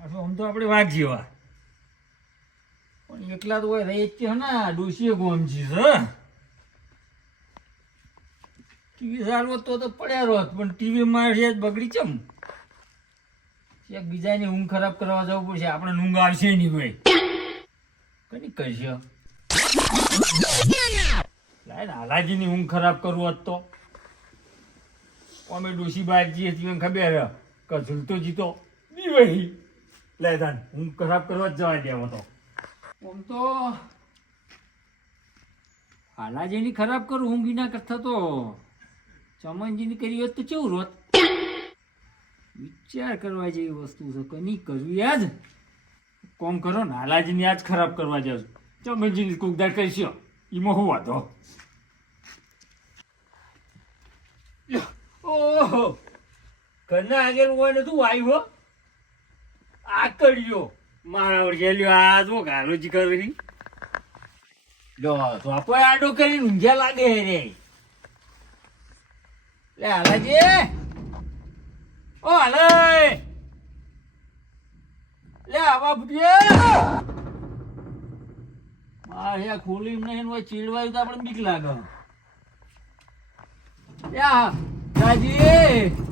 આમ તો આપણે વાઘ જેવા પણ એકલા તો હોય રહી જ છે ને ડોસીએ ગોમજી છે ટીવી સારું તો પડ્યા રોત પણ ટીવીમાં જ બગડી ચમ એક બીજાની ઊંઘ ખરાબ કરવા જવું પડશે આપણે ઊંઘ આવશે નહીં ભાઈ કઈ કહીશ લાય હાલાજીની ઊંઘ ખરાબ કરવું હોત તો અમે ડોસી બહાર જઈએ તમને ખબર કે ઝૂલતો જીતો નહીં ભાઈ લે દાન ઊંઘ ખરાબ કરવા જ જવા દેવો તો આમ તો હાલાજીની ખરાબ કરું ઊંઘીના કરતા તો ચમનજીની કરી હોત તો કેવું રોત વિચાર કરવા જેવી વસ્તુ છે કની કરવી યાદ કોમ કરો ને હાલાજીની આજ ખરાબ કરવા જાવ ચમનજીની કુકદાર કરીશો એમાં હું વાંધો ઓહો ઘરના આગળ હોય ને તું આવ્યો આ કર્યો મારા વળગેલ્યો આ જો ગાલો જ કરવી જો તો આપો આડો કરીને ઊંઝા લાગે રે લે હાલાજી ઓ હાલે લે આવા ફૂટ્યા મારે ખોલી નહીં હોય ચીડવાયું તો આપણે બીક લાગે યા રાજી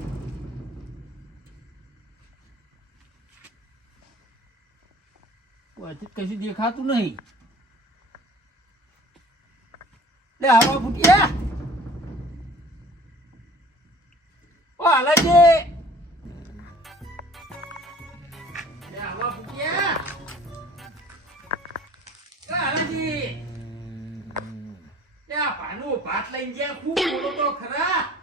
કશું દેખાતું નહીં લે આવા ફૂટ્યા ઓ હાલાજી લે આવા ફૂટ્યા હાલાજી લે આ ભાનુ ભાત લઈને ગયા ખૂબ બોલો તો ખરા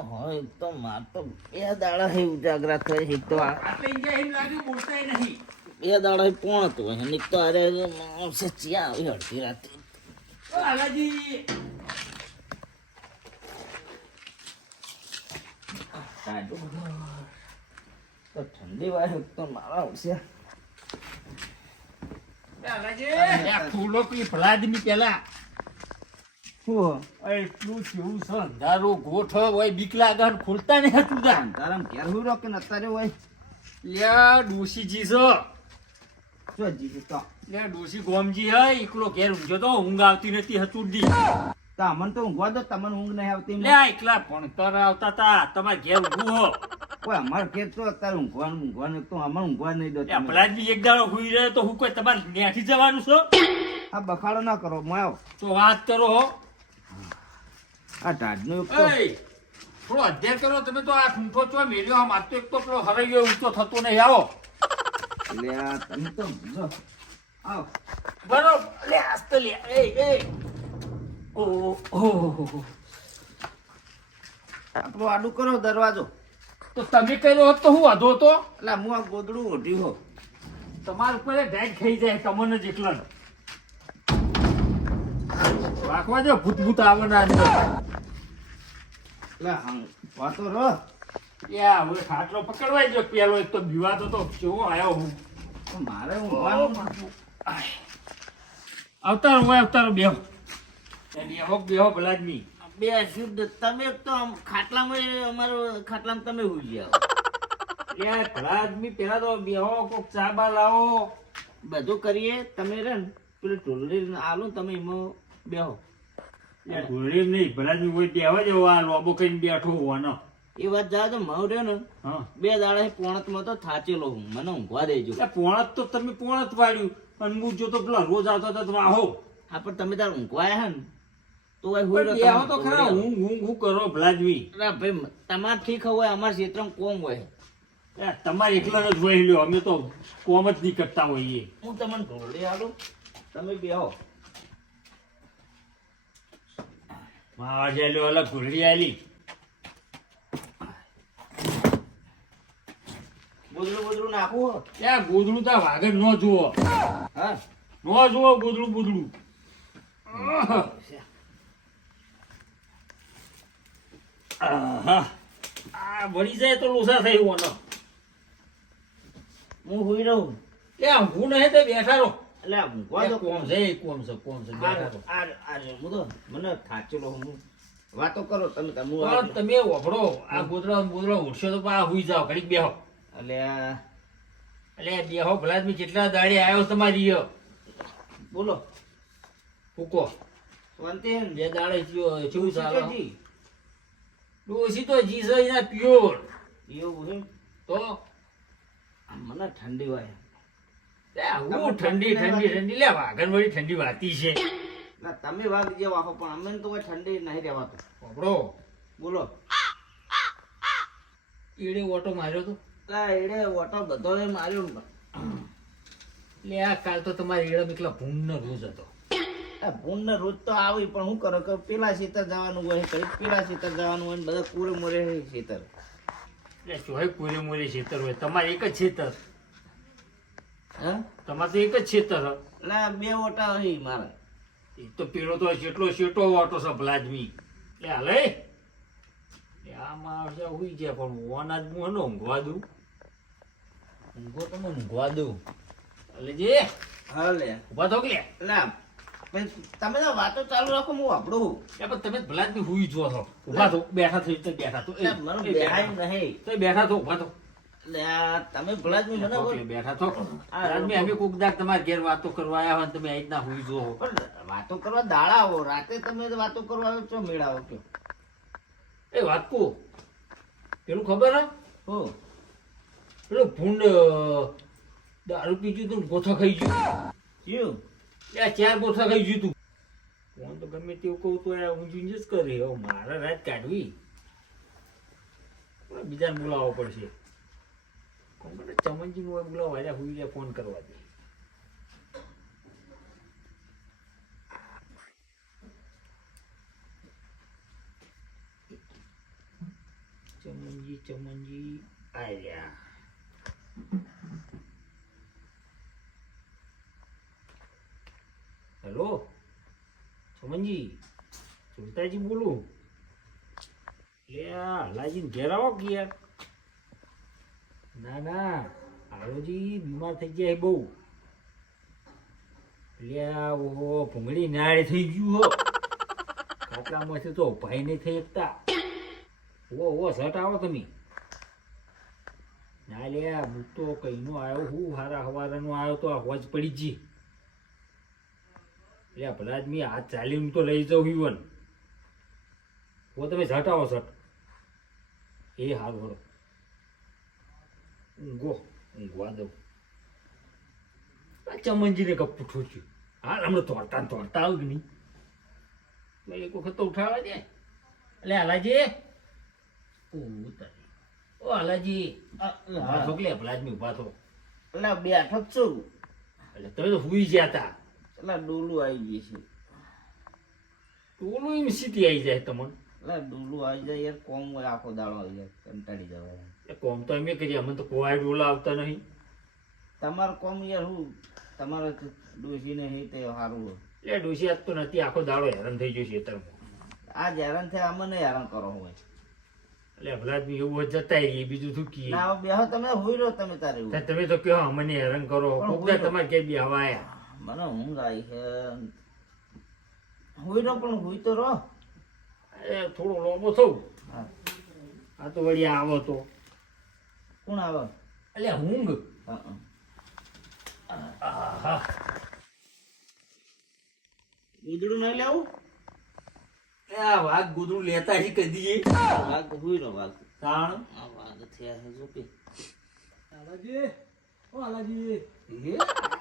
હોય તો માર તો બે દાડા હે ઉજાગરા થઈ હે તો આટલે ઇન્ડિયા એમ લાગ્યું બોલતાય નહીં બે દાડા પોણ તો હે તો અરે માણસ ચિયા આવી અડધી રાતે ઓ હાલાજી તો ઠંડી વાય તો મારા આવશે હાલાજી ફૂલો પી ફલાદમી પેલા હું એટલું કેવું છે અંધારો ગોઠ હોય બીક લાગે ખોલતા નહીં હતું તા તારામ ઘેર હું રોકે ને અત્યારે હોય લ્યા ડોશીજી છે જો જીજે તો લ્યા ડોશી ગોમજી હે એકલો ઘેર ઊંઘ્યો તો ઊંઘ આવતી નથી હતુરદી તો અમન તો ઊંઘવા દો તમને ઊંઘ નહીં આવતી લ્યા એકલા ભણતર આવતા તા તમારે ઘેર ઊંઘું હો કોઈ અમાર ઘેર તો અત્યારે ઊંઘવાનું તો અમાર ઊંઘવા નહીં દો લ્યા ભલા જ બી એક દાડો હુઈ રહ્યો તો હું કોઈ તમારે ન્યાથી જવાનું છો આ બખાડો ના કરો માયો તો વાત કરો હો આ ટાઢનો એક તો થોડો અધ્યયન કરો તમે તો આ ઠૂંઠો છો મેલ્યો આમ આજ તો એક તો પેલો હરાયો ઊંચો થતો નહીં આવો લે આ તમે તો જો આવ બરોબર લે આસ્ત લે એ ઓ આપણું આડું કરો દરવાજો તો તમે કર્યો હોત તો હું વાંધો હતો એટલે હું આ ગોદડું ઓઢી હો તમારા ઉપર ડાયટ ખાઈ જાય તમને જ એકલા રાખવા જો ભૂત આવવાના અંદર એટલે હમ વાતો રો યા હવે ખાટલો પકડવાય જો પેલો એક તો બીવાતો તો કેવો આવ્યો હું મારે ઊંઘવાનું અવતારો બેહો બેહો ભલા જ નહીં બે શુદ્ધ તમે તો આમ ખાટલામાં અમારો ખાટલામાં તમે હોઈ ગયા યાર ભલા આદમી પેલા તો બેહો કોક ચા બા લાવો બધું કરીએ તમે રે ને પેલું ઢોલરી આલો તમે એમાં બેહો યાર ઘોડે નહીં ભલા જ કોઈ બેહવા જવો આ લોબો કઈને બેઠો હોવાનો એ વાત જા તો મઉ રહ્યો ને હા બે દાડા પોણતમાં તો થાચેલો હું મને ઊંઘવા દેજો પોણત તો તમે પોણત વાળ્યું અને હું જો તો પેલા રોજ આવતો હતો તો આહો હા પણ તમે તાર ઊંઘવાયા હે ને તો હોય બેહો તો ખરા હું કરો ભલાજવી ભાઈ તમારે ઠીક હોય અમારા ક્ષેત્રમાં કોમ હોય તમારે એકલા જ હોય લ્યો અમે તો કોમ જ નહીં કરતા હોઈએ હું તમને ઢોલરી આલું તમે બેહો માવા જાય અલગ ઘોડી આલી ગોદડું નાખવું ત્યાં ગોદડું તો વાગડ ન જુઓ હા ન જુઓ ગોદડું આ વળી જાય તો લોસા થઈ હોવાનો હું હોઈ રહું ત્યાં હું નહીં તો બેઠા રહો એટલે ઊંઘવા દો કોમ છે બેઠા રહો હું તો મને થાચેલો હું વાતો કરો તમે તમે પણ તમે વાપરો આ ગોદડા ઉઠશો તો પા હુઈ જાઓ ઘડીક બેહો અલ્યા એટલે બેહો ભલા તમે કેટલા દાડે આવ્યો તમારી ઈયો? બોલો ફૂકો શાંતિ હે ને? બે દાડે કેવું ચાલે જી ડોસી તો જીસો એના પ્યોર એવું હે તો મને ઠંડી વાય લે હું ઠંડી લે વાઘન વળી ઠંડી વાતી છે ના તમે વાગ જે વાહો પણ અમને તો કોઈ ઠંડી નહીં રહેવાતું વાપરો બોલો એડે ઓટો માર્યો તો લા એડે ઓટો બધો એ માર્યો ને. લે આ કાલ તો તમારે એડમ એકલા ભૂંડનો રોજ હતો આ ભૂંડ ને રોજ તો આવી પણ શું કરો કે પેલા ખેતર જવાનું હોય કઈ પેલા ખેતર જવાનું હોય ને બધા કુરે મોરે ખેતર એટલે ચોય કોરે મોરે ખેતર હોય તમારે એક જ ખેતર હા તમારે તો એક જ ખેતર હ લા બે ઓટા હી મારા એ તો પેલો તો જેટલો શેટો ઓટો છે ભલાદમી લે હાલે લે આમાં આવશે હુઈ જાય પણ ઓન આજ હું હનો ઊંઘવા દઉં ઊંઘો તમે ઊંઘવા દઉં એટલે જે હા લે ઉભા થો કે લે લા પણ તમે તો વાતો ચાલુ રાખો હું વાપડું એ પણ તમે ભલાદમી હુઈ જો છો ઉભા થો બેઠા થઈ તો બેઠા તો લા મને બેહાય નહીં તો બેઠા થો ઉભા થો લે આ તમે ભલા જ મને બોલ બેઠા થો ભલાદમી અમે કોક દાક તમારે ઘેર વાતો કરવા આવ્યા હોય ને તમે આ રીતના હુઈ જો પણ વાતો કરવા દાડા આવો રાતે તમે વાતો કરવા આવો છો મેળાવો કયો એ વાતકો પેલું ખબર હે હો પેલું ભૂંડ દારૂ પીજું તું ગોથા ખાઈ ગયું કયું આ 4 ગોથા ખાઈ ગયું તું ફોન તો ગમે તેવું કહું તો ઊંઘી જ કરે હવે મારે રાત કાઢવી બીજાને બોલાવવો પડશે કોણ કરે ચમનજી નું બોલાવો આજે હુઈ જાય ફોન કરવા દે ચમનજી આયા હેલો ચમનજી સુલતાજી બોલું લે આ હલાજીને ઘેર આવો કે યાર ના ના આળોજી બીમાર થઈ ગયા બહુ લે ઓહો ભૂંગળી નાળ થઈ ગયું હો ખાટલામાંથી તો ભાઈ નહીં થઈ શકતા ઓ ઝટ આવો તમે ના લે હું તો કઈનો આવ્યો હું હારા હવારાનો આવ્યો તો આ હોજ પડી જી લે ભલા જ મેં હાથ ચાલીને તો લઈ જાઉં ઈવન ઓ તમે ઝટ આવો ઝટ એ હારું હરો ઊંઘવા દઉં આ ચમનજીને કપ પૂઠું છું હાલ હમણાં તોડતા આવું કે નહીં તો એક વખત તો ઉઠાવવા દે એટલે હાલાજી ઓ હાલાજી ઉભા થો કે ભલાદમી ઉભા થો એટલે બેઠો જ છું એટલે તમે તો હુઈ ગયા હતા એટલે ડોલું આવી ગઈ છે ટોલું એમ સીટી આવી જાય તમને એટલે ડોલું આવી જાય યાર કોમ હોય આખો દાડો આવી જાય કંટાળી જવાય એ કોમ તો અમે કરીએ અમને તો કોઈ ડોલા આવતા નહીં તમારું કોમ યાર હું તમારે ડોસીને હે તે સારું હોય એટલે ડોસી આજ તો નથી આખો દાડો હેરાન થઈ ગયો ખેતરમાં આ હેરાન થાય અમને હેરાન કરો હોય એટલે ભલાદમી એવું જ જતા રહીએ બીજું શું કીએ ના હવે બેહો તમે હોઈ રહ્યો તમે તારે એવું. તમે તો કહો અમને હેરાન કરો પણ કોક દાડે તમારે ક્યાંય બી હવા આયા મને ઊંઘ આવી છે હોઈ રહ્યો પણ હોઈ તો રહો એ થોડો લોબો થવું હા આ તો વળી આવો તો કોણ આવે એટલે ઊંઘ હા આહા ગીદડું નહીં લેવું એ આ વાઘ ગુદરું લેતા હી કદી વાઘ હોઈ રહ્યો વાઘ તાણ આ વાઘ થયા છે જો કે આલાજી ઓ આલાજી એ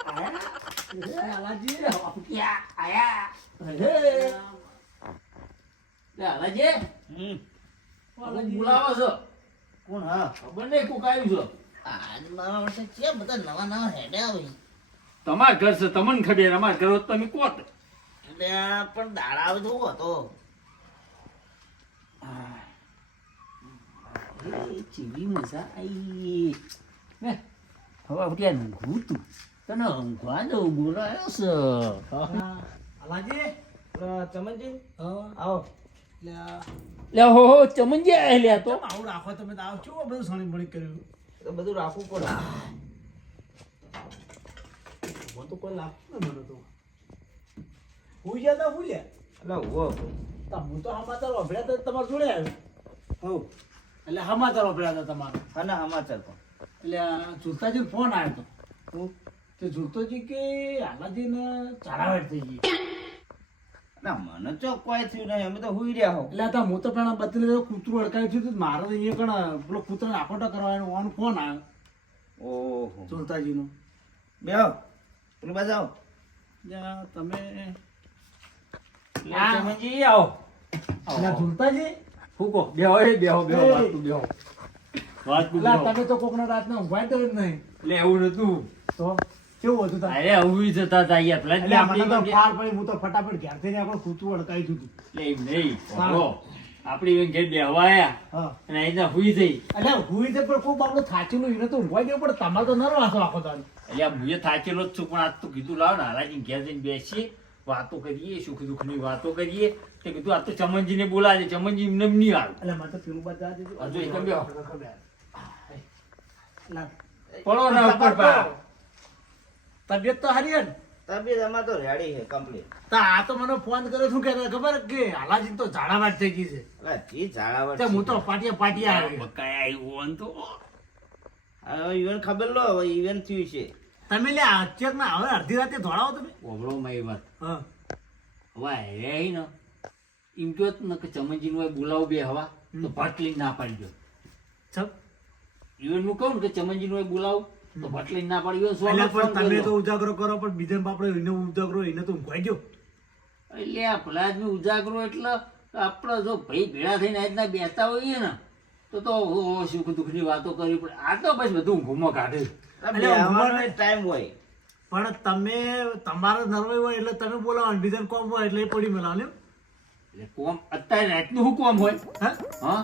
આયા આલાજી ક્યાં આયા હે લે આલાજી હમ બોલાવો છો કોણ હા ખબર નહીં કોક આવ્યું છે આજ મારા વર્ષે છે બધા નવા નવા હેડે આવી તમાર ઘર છે તમને ખબર અમાર ઘર હોત તો અમે કોત એટલે આ પણ દાડા આવે તો હતો ચીવી મજા આવી ને હવે ત્યાં ઊંઘવું તું તને ઊંઘવા દઉં બોલાયો છે આલાજી ચમનજી હા આવો એટલે લે હો ચમનજી આયા લે તો આવું રાખો તમે તો આવો છો બધું સણી મણી કર્યું તો બધું રાખવું પડે મને તો કોઈ લાગતું ને મને તો હુઈ ગયા તા હુઈ ગયા એટલે ઉભો હું તો સમાચાર વાપર્યા હતા તમારા જોડે આવ્યો હું એટલે સમાચાર વાપર્યા હતા તમારા આના સમાચાર પણ એટલે આ ઝુલતાજી ફોન આવ્યો હતો હું તે ઝુલતોજી કે હાલાજીને ચાડાવાટ થઈ ગઈ ના મને તો કોઈ થયું નહીં અમે તો હુઈ રહ્યા હો એટલે આ તો હું તો પેલા બદલી કૂતરું અડકાયું થયું હતું મારે તો અહીંયા કણ પેલો કૂતરાને આખોટા કરવાનો ઓન ફોન આવ્યો ઓહો ઝુલતાજીનો બેહો પેલી બાજુ આવો ત્યાં તમે લે ચમનજી આવો એટલે ઝુલતાજી શું કહો બેહો એ બેહો બેહો એ. વાત તું બેહો વાત તું એટલે બેહો તમે તો કોકના રાતના ઊંઘવાય તો જ નહીં એટલે એવું નતું તો કેવું હતું તારે અરે આવું જતા હતા યાર પેલા એટલે મને તો આપણી ફાર પડી હું તો ફટાફટ ઘેર થઈને આપણું કૂતરું અડકાઈ દીધું એટલે એમ નહીં સાંભળો. આપણી બેન ઘેર બેહવા આયા હા અને અહીંના હુઈ જઈ એટલે હુઈ છે પણ કોઈ બાપડું થાચેલું એને તો ઊંઘવાઈ ગયો પણ તમારે તો નર વાસો આખો તારે એટલે આ મુએ થાચેલો જ છું પણ આજ તો કીધું લાવ ને હાલાજી ઘેર જઈને બેસીએ વાતો કરીએ સુખ દુઃખની વાતો કરીએ તે કીધું આ તો ચમનજીને બોલાવે ચમનજી એમને એમ નહીં આવે એટલે મારે તો પેલું બધા હજુ એકદમ બેહો. ના. પડો ના ઉપર પા. તબિયત તો હારી હે ને? તબિયત અમાર તો રેડી છે કમ્પ્લીટ તો આ તો મને ફોન કર્યો શું કે ખબર કે હાલાજી તો ઝાડાવાટ થઈ ગઈ છે એટલે જી ઝાડાવટ તે હું તો પાટિયા આવી બકાયા આવ્યો ને તો હવે ઇવેન્ટ ખબર લો હવે ઇવેન્ટ થયું છે તમે લે અચાનક ના હવે અડધી રાતે દોડાવો તમે ઓબળો મારી વાત હા હવે રે ને એમ કહો ને કે ચમનજી નું બોલાવ બે હવા તો ભટલી ના પાડી દો છપ ઈવન હું કહું ને કે ચમનજી નું બોલાવ તો ભટલી ના પાડી દો એટલે પણ તમે તો ઉજાગરો કરો પણ બીજા બાપડે એને ઉજાગરો એને તો ઊંઘવાઈ ગયો એટલે આ ભલાદમી ઉજાગરો એટલે આપણે જો ભાઈ ભેળા થઈને આ રીતના બેસતા હોઈએ ને તો સુખ દુઃખની વાતો કરવી પડે આ તો બસ બધું ઘૂમો કાઢે ટાઈમ હોય પણ તમે તમારે નરવાઈ હોય એટલે તમે બોલાવો ને બીજાને કોમ હોય એટલે એ પડી મેલાવો ને એટલે કોમ અત્યારે રાતનું શું કોમ હોય હા હા